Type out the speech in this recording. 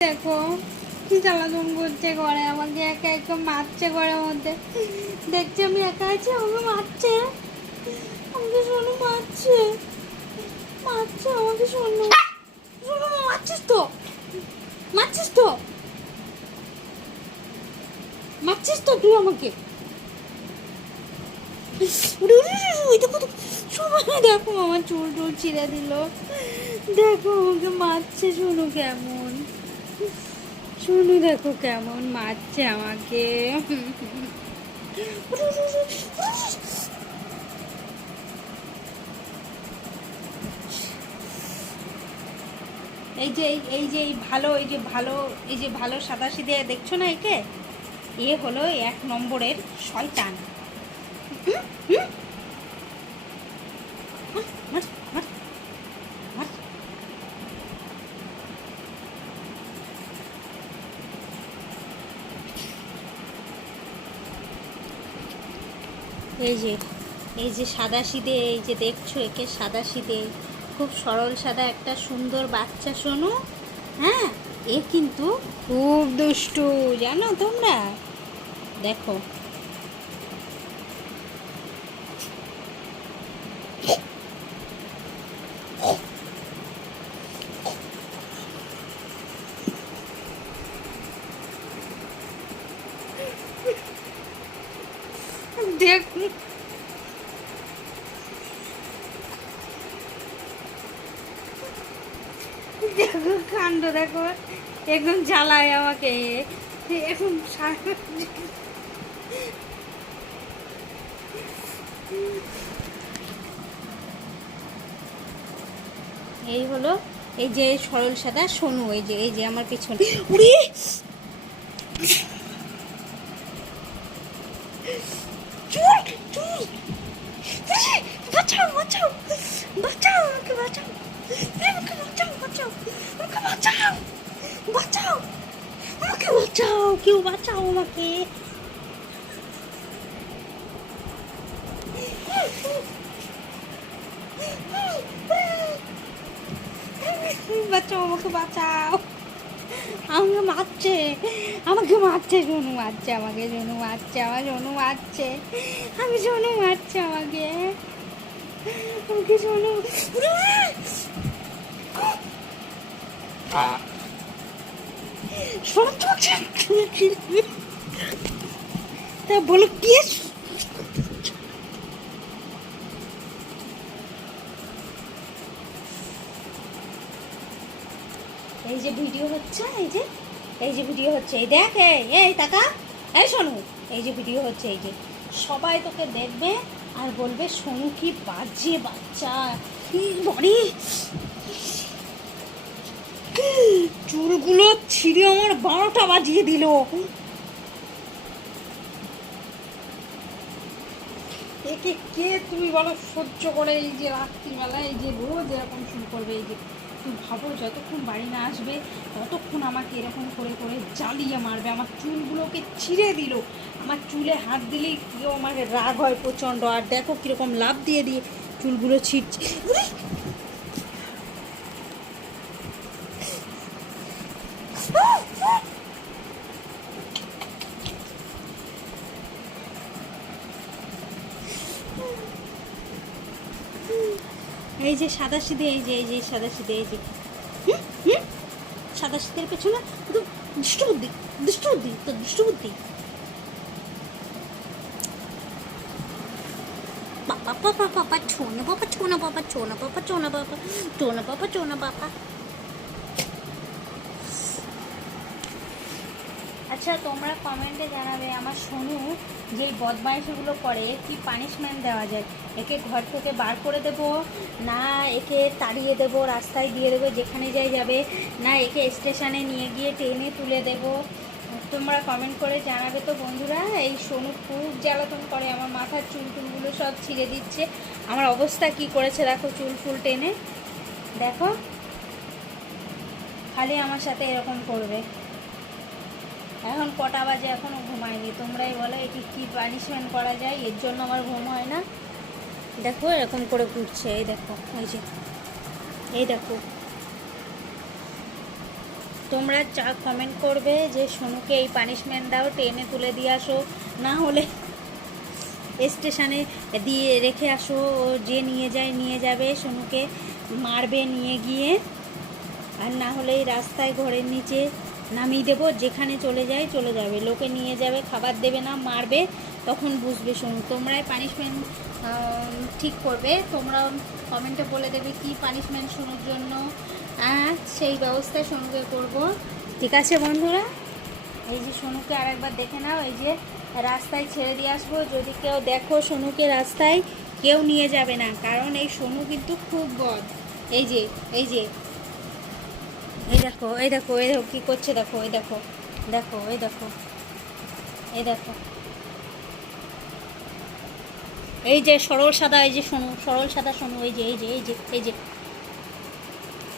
দেখো কি জ্বালাতন করছে ঘরে, আমাকে একা একা মারছে ঘরের মধ্যে। দেখছি আমি একা আছি, আমাকে মারছে, আমাকে শোনো মারছে, মারছে আমাকে শোনো, শোনো মারছিস তো, মারছিস তো, মারছিস তো তুই আমাকে। দেখো আমার চুল টুল ছিঁড়ে দিল, দেখো আমাকে মারছে, শোনো কেমন, শুনু দেখো কেমন মারছে আমাকে। এই যে এই যে ভালো, এই যে ভালো, এই যে ভালো সাদাসিধে দেখছো না, একে এ হলো 1 নম্বরের শয়তান। এই যে এই যে সাদাসিধে, এই যে দেখছো একে সাদাসিধে, খুব সরল সাদা একটা সুন্দর বাচ্চা শোনো। হ্যাঁ, এ কিন্তু খুব দুষ্টু জানো তোমরা। দেখো দেখ, দেখো কাণ্ড দেখো, একদম জ্বালায় আমাকে এখন। এই হলো এই যে সরল সাদা সোনু, এই যে এই যে আমার পিছনে উড়ি, চুল চুল, বাঁচাও বাঁচাও বাঁচাও, আমাকে বাঁচাও, আমাকে বাঁচাও, বাঁচাও আমাকে, বাঁচাও বাঁচাও আমাকে, বাঁচাও কেউ বাঁচাও আমাকে, বাঁচাও আমাকে, বাঁচাও আমাকে মারছে, আমাকে মারছে, জনু মারছে আমাকে, জনু মারছে আমার, জনু মারছে আমি, জনু মারছে আমাকে, আমাকে জনু। তা বলো কি, এই যে ভিডিও হচ্ছে, এই যে এই যে ভিডিও হচ্ছে, এই দেখ, এই টাকা, এই শোনো, এই যে ভিডিও হচ্ছে, এই যে সবাই তোকে দেখবে আর বলবে সোনু কি বাজে বাচ্চা, কি বড়ি, চুলগুলো ছিঁড়ে আমার 12টা বাজিয়ে দিল। একে কে তুমি বলো সহ্য করে, এই যে রাত্রিবেলা এই যে রোজ এরকম শুরু করবে, এই যে তুই ভাবো যতক্ষণ বাড়ি না আসবে ততক্ষণ আমাকে এরকম করে করে জ্বালিয়ে মারবে, আমার চুলগুলোকে ছিঁড়ে দিল, আমার চুলে হাত দিলেই কেউ আমার রাগ হয় প্রচণ্ড, আর দেখো কীরকম লাভ দিয়ে দিয়ে চুলগুলো ছিঁড়ছে। এই যে সাদাসিধে, এই যে এই যে সাদাসিধে, এই যে সাদাসিধের পেছনে দুষ্টবুদ্ধি, দুষ্টবুদ্ধি তো দুষ্টবুদ্ধি, বাবা বাবা বাবা ছোনা বাবা, ছোনা বাবা, ছোনা বাবা, ছোনা বাবা, ছোনা বাবা, ছোনা বাবা। আচ্ছা তোমরা কমেন্টে জানাবে আমার সোনু যে বদমাইশিগুলো করে কি পানিশমেন্ট দেওয়া যায়, একে ঘর থেকে বার করে দেব, না একে তাড়িয়ে দেব, রাস্তায় দিয়ে দেবো যেখানে যাই যাবে, না একে স্টেশনে নিয়ে গিয়ে ট্রেনে তুলে দেব, তোমরা কমেন্ট করে জানাবে তো বন্ধুরা। এই সোনু খুব জ্বালাতন করে, আমার মাথার চুল টুলগুলো সব ছিঁড়ে দিচ্ছে, আমার অবস্থা কি করেছে দেখো, চুল ফুল টেনে দেখো, খালি আমার সাথে এরকম করবে। এখন কটা বাজে, এখনও ঘুমায়নি, তোমরাই বলো এটি কী পানিশমেন্ট করা যায়, এর জন্য আমার ঘুম হয় না। দেখো এরকম করে ঘুরছে, এই দেখো, এই যে এই দেখো, তোমরা যা কমেন্ট করবে যে সোনুকে এই পানিশমেন্ট দাও, টেনে তুলে দিয়ে আসো, না হলে স্টেশনে দিয়ে রেখে আসো, ও যে নিয়ে যাবে সোনুকে মারবে নিয়ে গিয়ে, আর না হলে এই রাস্তায় ঘরের নিচে নামিয়ে দেবো, যেখানে চলে যাবে, লোকে নিয়ে যাবে, খাবার দেবে না, মারবে, তখন বুঝবে সোনু। তোমরাই পানিশমেন্ট ঠিক করবে, তোমরা কমেন্টে বলে দেবে কি পানিশমেন্ট সোনুর জন্য, সেই ব্যবস্থায় সোনুকে করব। ঠিক আছে বন্ধুরা, এই যে সোনুকে আরেকবার দেখে নাও, এই যে রাস্তায় ছেড়ে দিয়ে আসবো, যদি কেউ দেখো সোনুকে রাস্তায়, কেউ নিয়ে যাবে না, কারণ এই সোনু কিন্তু খুব বদ। এই যে এই যে এই দেখো কী করছে, দেখো এই দেখো এই যে সরল সাদা, এই যে সোনু, সরল সাদা সোনু, এই যে